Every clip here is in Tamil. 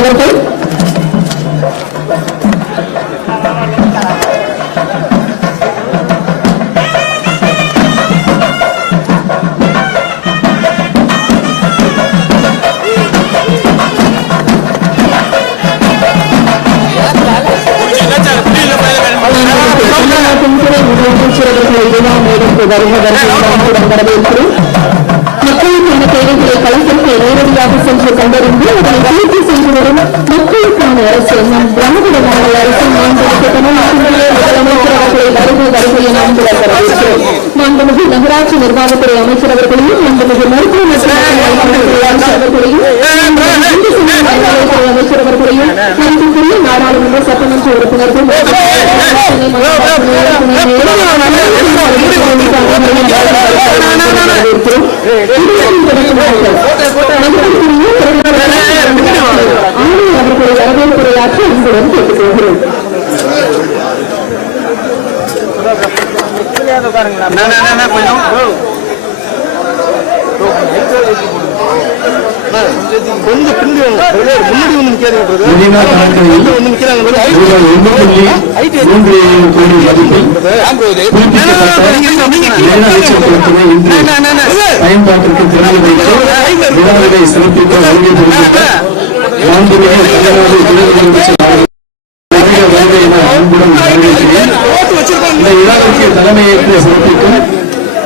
அவர்கள் தமிழ்நாட்டின் வருவதற்கு அன்புடன் தேவைகளை நேரடியாக சென்று கண்டறிந்து அதனை பூர்த்தி செய்து மக்களுக்கான அரசு நம் திராவிட மாடல் அரசு முதலமைச்சர் அவர்களை வருகை வருகை என வரவேற்கிறோம் மாண்புமிகு நகராட்சி நிர்வாகத்துறை அமைச்சர் அவர்களையும் மாண்புமிகு மருத்துவ மற்றும் அமைச்சர் அவர்களையும் மதிப்புக்குரிய நாடாளுமன்ற சட்டமன்ற உறுப்பினர்கள் அவர்களை புதுப்பிக்கப்பட்ட மெரினா நீச்சல் குளத்தினை இன்று பயன்பாட்டிற்கு திறந்து வைத்து விழாவினை சிறப்பிக்க வருகை புரிந்துள்ள மாண்புமிகு தமிழ்நாடு துணை முதலமைச்சர் அவர்கள் வருக வருக என அன்புடன் வரவேற்கிறேன் இந்த விழாவிற்கு தலைமையேற்று சிறப்பிக்கும்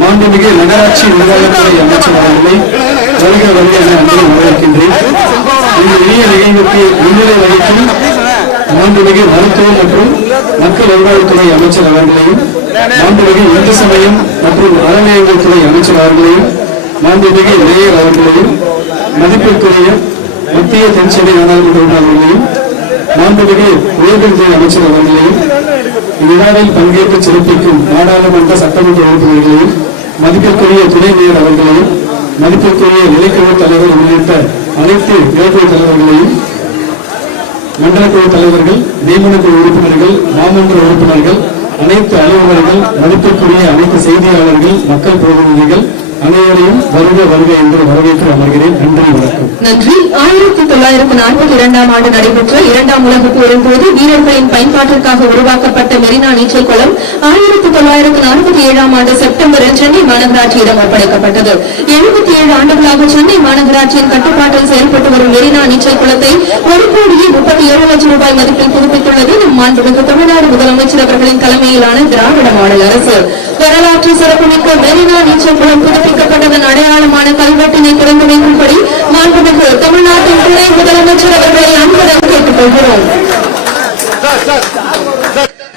மாண்புமிகு நகராட்சி நிர்வாகத்துறை அமைச்சர் அவர்களை வருக வருக என அன்புடன் வரவேற்கின்றேன். இந்த இணைய நிகழ்வுக்கு முன்னிலை வகிக்கும் மாண்புமிகு மருத்துவம் மற்றும் மக்கள் நல்வாழ்வுத்துறை அமைச்சர் அவர்களையும் மாண்புமிகு இந்து சமயம் மற்றும் அறநிலையங்கள் துறை அமைச்சர் அவர்களையும் மாண்புமிகு மேயர் அவர்களையும் மதிப்பிற்குரிய மத்திய தென்சென்னை நாடாளுமன்ற உறுப்பினர் மாண்புமிகு உயர்கல்வி அமைச்சர் அவர்களையும் விழாவில் பங்கேற்று சிறப்பிக்கும் நாடாளுமன்ற சட்டமன்ற உறுப்பினர்களையும் மதிப்பிற்குரிய துணை மேயர் அவர்களையும் மதிப்பிற்குரிய நிலைக்குழு தலைவர் உள்ளிட்ட அனைத்து இலக்குழு தலைவர்களையும் மண்டலக்குழு தலைவர்கள் நியமனக்குழு உறுப்பினர்கள் மாமன்ற உறுப்பினர்கள் அனைத்து அலுவலர்கள் மதிப்பிற்குரிய அனைத்து செய்தியாளர்கள் மக்கள் பிரதிநிதிகள் அனைவரையும் வருக வருக என்று வரவேற்று அமர்கிறேன். நன்றி வணக்கம். நன்றி. ஆயிரத்தி தொள்ளாயிரத்தி நாற்பத்தி இரண்டாம் ஆண்டு நடைபெற்ற இரண்டாம் உலக போரின் போது வீரர்களின் பயன்பாட்டிற்காக உருவாக்கப்பட்ட மெரினா நீச்சல் குளம் ஆயிரத்தி தொள்ளாயிரத்தி நாற்பத்தி ஏழாம் ஆண்டு செப்டம்பரில் சென்னை மாநகராட்சியிடம் ஒப்படைக்கப்பட்டது. எழுபத்தி ஏழு ஆண்டுகளாக சென்னை மாநகராட்சியின் கட்டுப்பாட்டில் செயல்பட்டு வரும் மெரினா நீச்சல் குளத்தை ஒரு கோடியே முப்பத்தி ஏழு லட்சம் ரூபாய் மதிப்பில் புதுப்பித்துள்ளது. நம் மாண்புமிகு தமிழ்நாடு முதலமைச்சர் அவர்களின் தலைமையிலான திராவிட மாடல் அரசு. சிறப்புமிக்க மெரினா நீச்சல் குளம் புதுப்பிக்கப்பட்டதன் அடையாளமான கல்வெட்டினை திறந்து வைக்கும்படி மாண்புமிகு தமிழ்நாட்டின் துணை முதலமைச்சர் அவர்களை அன்புடன் கேட்டுக்கொள்கிறோம் கொள்கிறோம்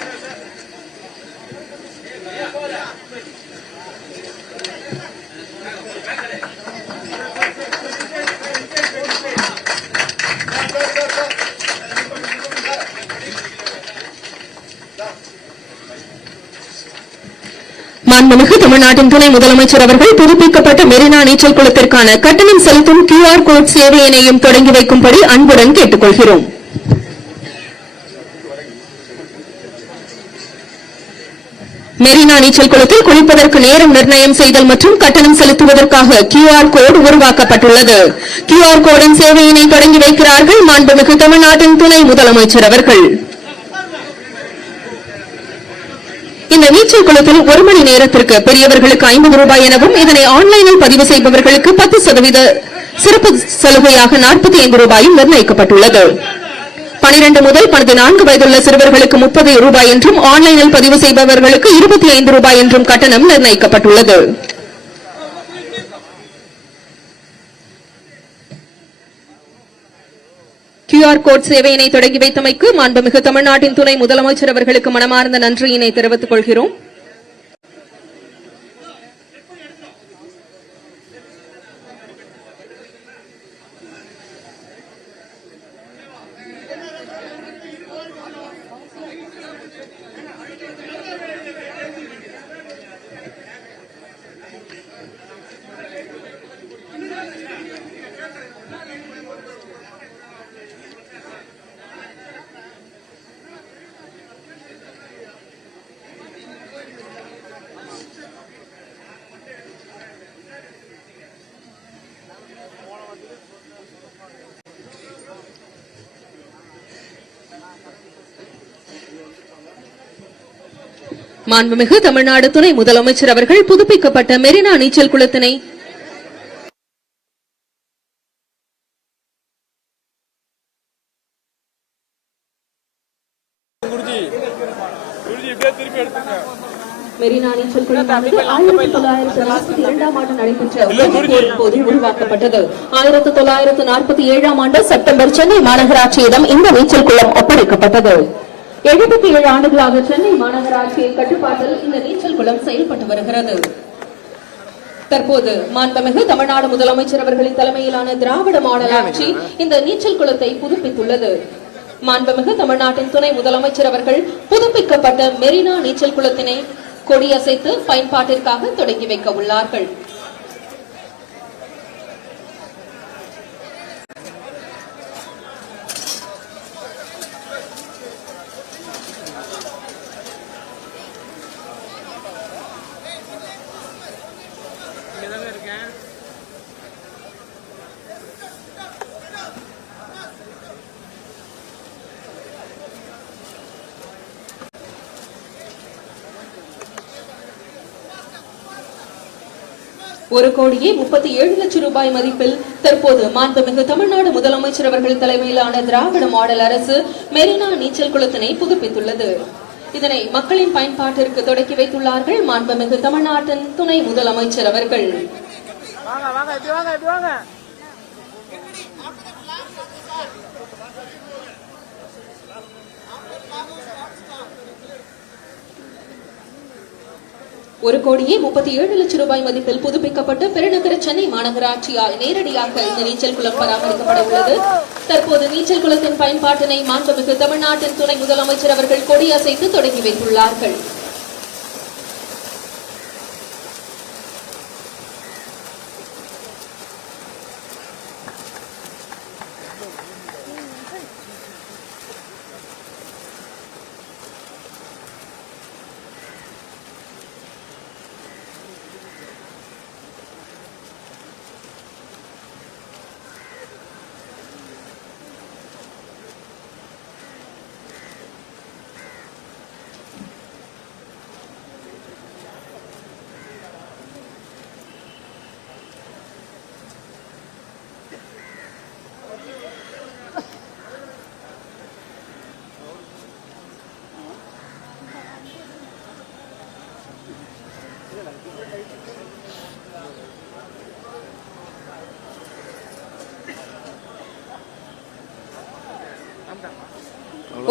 மாண்புமிகு தமிழ்நாட்டின் துணை முதலமைச்சர் அவர்கள் புதுப்பிக்கப்பட்ட மெரினா நீச்சல் குளத்திற்கான கட்டணம் செலுத்தும் கியூஆர் கோட் சேவையினையும் தொடங்கி வைக்கும்படி அன்புடன் கேட்டுக் கொள்கிறோம் மெரினா நீச்சல் குளத்தில் குளிப்பதற்கு நேரம் நிர்ணயம் செய்தல் மற்றும் கட்டணம் செலுத்துவதற்காக கியூஆர் கோடு உருவாக்கப்பட்டுள்ளது. கியூஆர் கோடின் சேவையினை தொடங்கி வைக்கிறார்கள் மாண்புமிகு தமிழ்நாட்டின் துணை முதலமைச்சர் அவர்கள். இந்த நீச்சல் குளத்தில் ஒரு மணி நேரத்திற்கு பெரியவர்களுக்கு ஐம்பது ரூபாய் எனவும் இதனை ஆன்லைனில் பதிவு செய்பவர்களுக்கு பத்து சதவீத சிறப்பு சலுகையாக நாற்பத்தி ஐந்து ரூபாயும் நிர்ணயிக்கப்பட்டுள்ளது. பனிரெண்டு முதல் பதினான்கு வயதுள்ள சிறுவர்களுக்கு முப்பது ரூபாய் என்றும் ஆன்லைனில் பதிவு செய்பவர்களுக்கு இருபத்தி ஐந்து ரூபாய் என்றும் கட்டணம் நிர்ணயிக்கப்பட்டுள்ளது. கியூஆர் கோட் சேவையினை தொடங்கி வைத்தமைக்கு மாண்புமிகு தமிழ்நாட்டின் துணை முதலமைச்சர் அவர்களுக்கு மனமார்ந்த நன்றியினை தெரிவித்துக் கொள்கிறோம். மாண்புமிகு தமிழ்நாடு துணை முதலமைச்சர் அவர்கள் புதுப்பிக்கப்பட்ட மெரினா நீச்சல் குளத்தினை மெரினா நீச்சல் குளமானது ஆயிரத்தி தொள்ளாயிரத்தி நாற்பத்தி இரண்டாம் ஆண்டு நடைபெற்ற போது உருவாக்கப்பட்டது. ஆயிரத்தி தொள்ளாயிரத்தி நாற்பத்தி ஏழாம் ஆண்டு செப்டம்பர் சென்னை மாநகராட்சியிடம் இந்த நீச்சல் குளம் ஒப்படைக்கப்பட்டது. எழுபத்தி ஏழு ஆண்டுகளாக சென்னை மாநகராட்சியின் கட்டுப்பாட்டில் இந்த நீச்சல் குளம் செயல்பட்டு வருகிறது. தற்போது மாண்புமிகு தமிழ்நாடு முதலமைச்சர் அவர்களின் தலைமையிலான திராவிட மாடல் ஆட்சி இந்த நீச்சல் குளத்தை புதுப்பித்துள்ளது. மாண்புமிகு தமிழ்நாட்டின் துணை முதலமைச்சர் அவர்கள் புதுப்பிக்கப்பட்ட மெரினா நீச்சல் குளத்தினை கொடியசைத்து பயன்பாட்டிற்காக தொடங்கி வைக்க உள்ளார்கள். ஒரு கோடியே முப்பத்தி ஏழு லட்சம் ரூபாய் மதிப்பில் தற்போது மாண்புமிகு தமிழ்நாடு முதலமைச்சர் அவர்கள் தலைமையிலான திராவிட மாடல் அரசு மெரினா நீச்சல் குளத்தினை புதுப்பித்துள்ளது. இதனை மக்களின் பயன்பாட்டிற்கு தொடக்கி வைத்துள்ளார்கள் மாண்புமிகு தமிழ்நாட்டின் துணை முதலமைச்சர் அவர்கள் வாங்க வாங்க இப்படி வாங்க இப்படி வாங்க ஒரு கோடியே முப்பத்தி ஏழு லட்சம் ரூபாய் மதிப்பில் புதுப்பிக்கப்பட்ட பெருநகர சென்னை மாநகராட்சியால் நேரடியாக இந்த நீச்சல் குளம் பராமரிக்கப்பட உள்ளது. தற்போது நீச்சல் குளத்தின் பயன்பாட்டினை மாண்புமிகு தமிழ்நாட்டின் துணை முதலமைச்சர் அவர்கள் கொடியசைத்து தொடங்கி வைத்துள்ளார்கள்.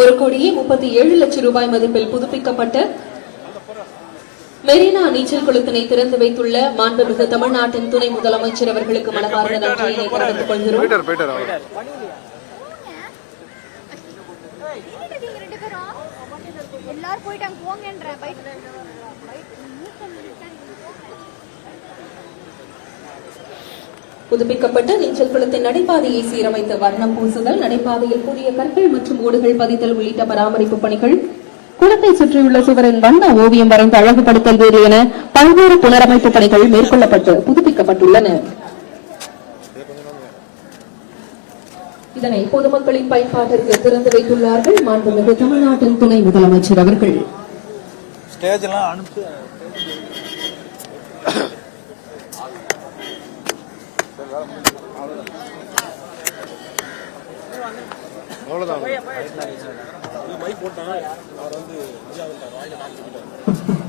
ஒரு கோடியே முப்பத்தி ஏழு லட்சம் ரூபாய் மதிப்பில் புதுப்பிக்கப்பட்ட மெரினா நீச்சல் குளத்தினை திறந்து வைத்துள்ள மாண்புமிகு தமிழ்நாட்டின் துணை முதலமைச்சர் அவர்களுக்கு மனமார்ந்த நன்றியினை தெரிவித்துக் கொள்கிறோம். எல்லாரும் போயிட்டாங்க போங்கன்ற பைக் புதுப்பிக்கப்பட்ட நீச்சல் குளத்தின் நடைபாதையை சீரமைத்து வர்ணம் பூசுதல் நடைபாதையில் புதிய கற்கள் மற்றும் ஓடுகள் பதித்தல் உள்ளிட்ட பராமரிப்பு பணிகள் குளத்தை சுற்றியுள்ள சுவரின் வண்ண ஓவியம் வரைந்து அழகுபடுத்தல் வேறு என பல்வேறு புனரமைப்பு பணிகள் மேற்கொள்ளப்பட்டு புதுப்பிக்கப்பட்டுள்ளன. இதனை பொதுமக்களின் பயன்பாட்டிற்கு திறந்து வைத்துள்ளார்கள் மாண்புமிகு தமிழ்நாட்டின் துணை முதலமைச்சர் அவர்கள். ஸ்டேஜ் எல்லாம் அனுப்பிச்சு அவ்வளவுதான்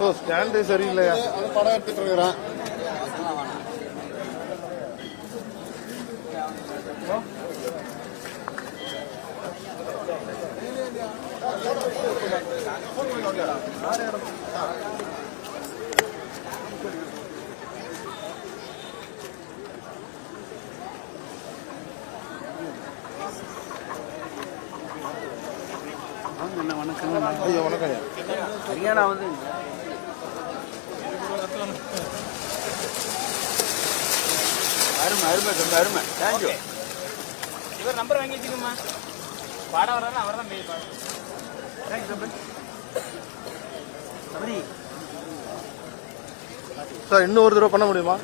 ஓ ஸ்டாண்டு சரியில்லையா? அது படம் எடுத்துட்டு இருக்கிறேன். ஐயா வணக்கம் ஐயா அருமை அருமை ரொம்ப அருமை. தேங்க்யூ இவர் நம்பர் வாங்கி வச்சுக்கோமா பாட வர்றாரு அவர் தான் மெயில் பாடு தேங்க்ஸ் தம்பி. தம்பி. சார் இன்னும் ஒரு தடவை பண்ண முடியுமா?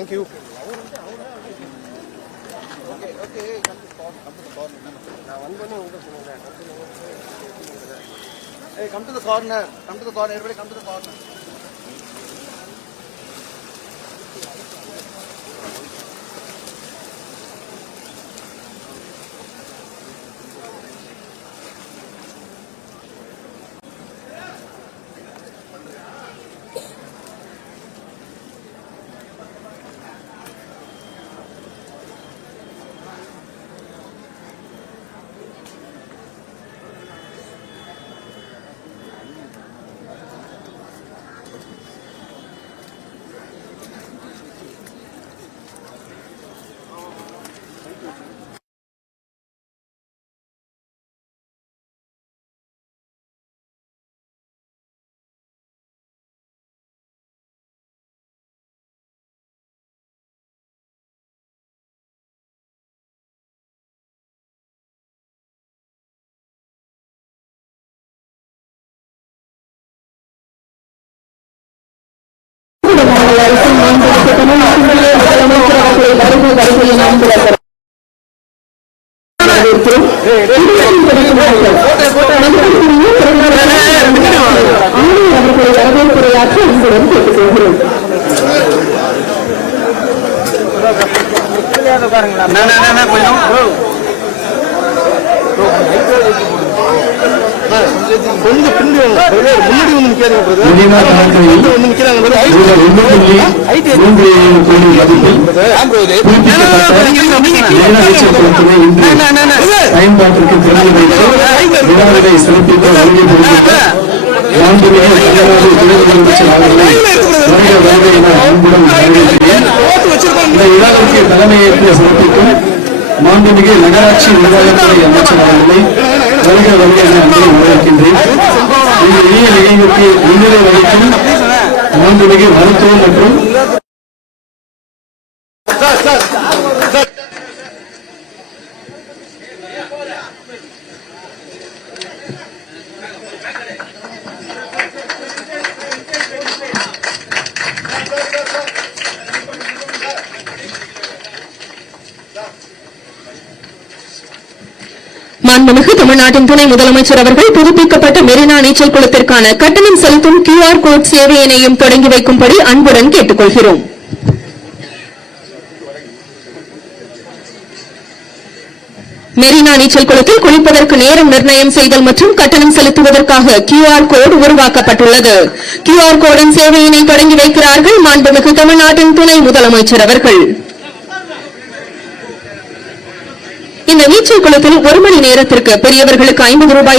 Thank you Hey, come to the corner. Come to the corner. Everybody come to the corner. கொஞ்சம் பின்னாடி வாங்க. brother, முன்னாடி வந்து நிக்காதீங்க brother. புதினா கணக்கில் இங்க வந்து நிக்கிறாங்க brother. ரூபாய் ஒன்று புள்ளி மூன்று ஏழு கோடி மதிப்பில் புதுப்பிக்கப்பட்ட மெரினா நீச்சல் குளத்தினை இன்று பயன்பாட்டிற்கு திறந்து வைத்து வருகை புரிந்துள்ள மாண்புமிகு தமிழ்நாடு துணை முதலமைச்சர் அவர்களை வருக வருக என அன்புடன் வரவேற்கிறேன் இந்த விழாவிற்கு தலைமையேற்று சிறப்பிக்கும் மாண்புமிகு நகராட்சி நிர்வாகத்துறை அமைச்சர் அவர்களை வருக வருக என அன்புடன் இந்த எளிய நிகழ்வுக்கு முன்னிலை வகிக்கும் மருத்துவம் மற்றும் மாண்புமிகு தமிழ்நாட்டின் துணை முதலமைச்சர் அவர்கள் புதுப்பிக்கப்பட்ட மெரினா நீச்சல் குளத்திற்கான கட்டணம் செலுத்தும் கியூஆர் கோட் சேவையினையும் தொடங்கி வைக்கும்படி அன்புடன் கேட்டுக் கொள்கிறோம் மெரினா நீச்சல் குளத்தில் குளிப்பதற்கு நேரம் நிர்ணயம் செய்தல் மற்றும் கட்டணம் செலுத்துவதற்காக கியூஆர் கோடு உருவாக்கப்பட்டுள்ளது. கியூஆர் கோடின் சேவையினை தொடங்கி வைக்கிறார்கள் மாண்புமிகு தமிழ்நாட்டின் துணை முதலமைச்சர் அவர்கள். இந்த நீச்சல் குளத்தில் ஒரு மணி நேரத்திற்கு பெரியவர்களுக்கு ஐம்பது ரூபாய்